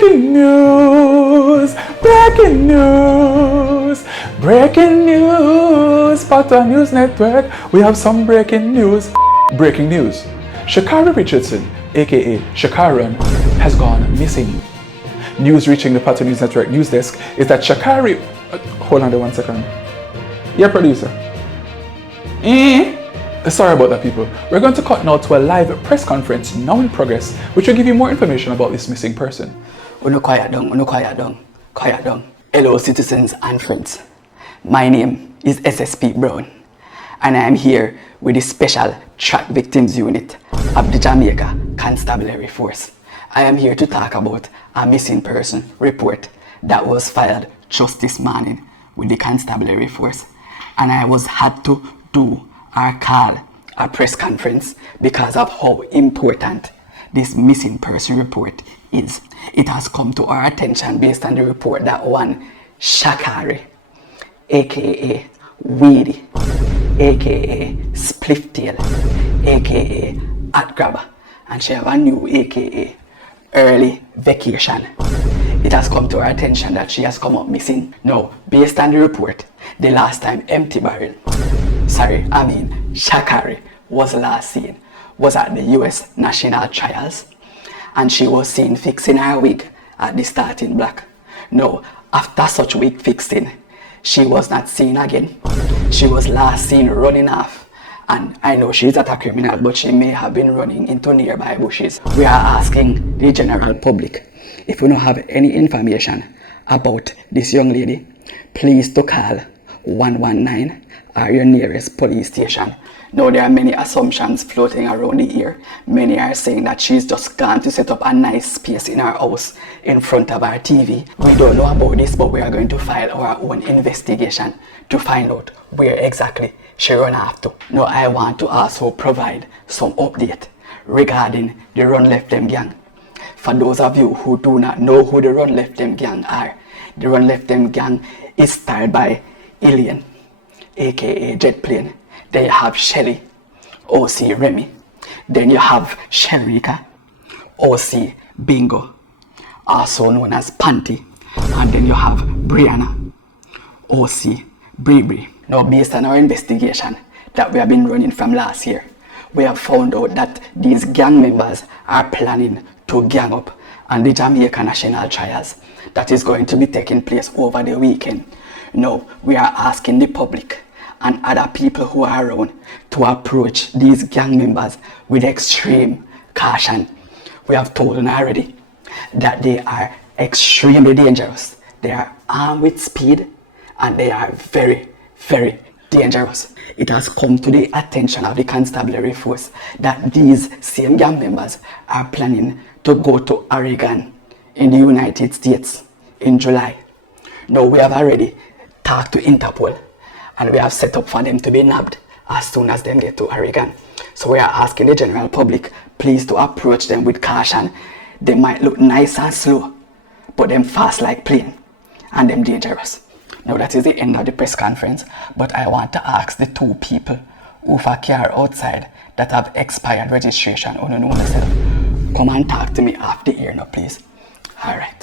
Breaking news! Breaking news! Breaking news! Potter News Network. We have some breaking news. Breaking news. Sha Carri Richardson, aka Sha Carri, has gone missing. News reaching the Potter News Network news desk is that Sha Carri... hold on there 1 second. Yeah, producer. Sorry about that, people. We're going to cut now to a live press conference now in progress, which will give you more information about this missing person. Quiet down. Hello, citizens and friends. My name is SSP Brown, and I am here with the Special Track Victims Unit of the Jamaica Constabulary Force. I am here to talk about a missing person report that was filed just this morning with the Constabulary Force, and I had to do or call a press conference because of how important this missing person report is. It has come to our attention based on the report that one Sha Carri, aka Weedy, aka Splifftail, aka Hat Grabber, and she have a new aka Early Vacation. It has come to our attention that she has come up missing. Now, based on the report, the last time Sha Carri was last seen was at the US National Trials, and she was seen fixing her wig at the starting block. Now, after such wig fixing, she was not seen again. She was last seen running off, and I know she's not a criminal, but she may have been running into nearby bushes. We are asking the general public, if you don't have any information about this young lady, please to call 119 or your nearest police station. Now, there are many assumptions floating around the air. Many are saying that she's just gone to set up a nice space in her house in front of our TV. We don't know about this, but we are going to file our own investigation to find out where exactly she ran off to. Now, I want to also provide some update regarding the Run Left Them gang. For those of you who do not know who the Run Left Them gang are, the Run Left Them gang is started by Alien, aka Jet Plane. Then you have Shelly, OC Remy. Then you have Sherika, OC Bingo, also known as Panty. And then you have Brianna, OC Bree. Now, based on our investigation that we have been running from last year, we have found out that these gang members are planning to gang up on the Jamaica National Trials that is going to be taking place over the weekend. Now, we are asking the public and other people who are around to approach these gang members with extreme caution. We have told them already that they are extremely dangerous. They are armed with speed and they are very, very dangerous. It has come to the attention of the Constabulary Force that these same gang members are planning to go to Oregon in the United States in July. Now, we have already talked to Interpol, and we have set up for them to be nabbed as soon as they get to Oregon. So we are asking the general public, please to approach them with caution. They might look nice and slow, but them fast like plane, and them dangerous. Now, that is the end of the press conference, but I want to ask the two people who have a car outside that have expired registration on known themselves. Come and talk to me after the air now, please. Alright.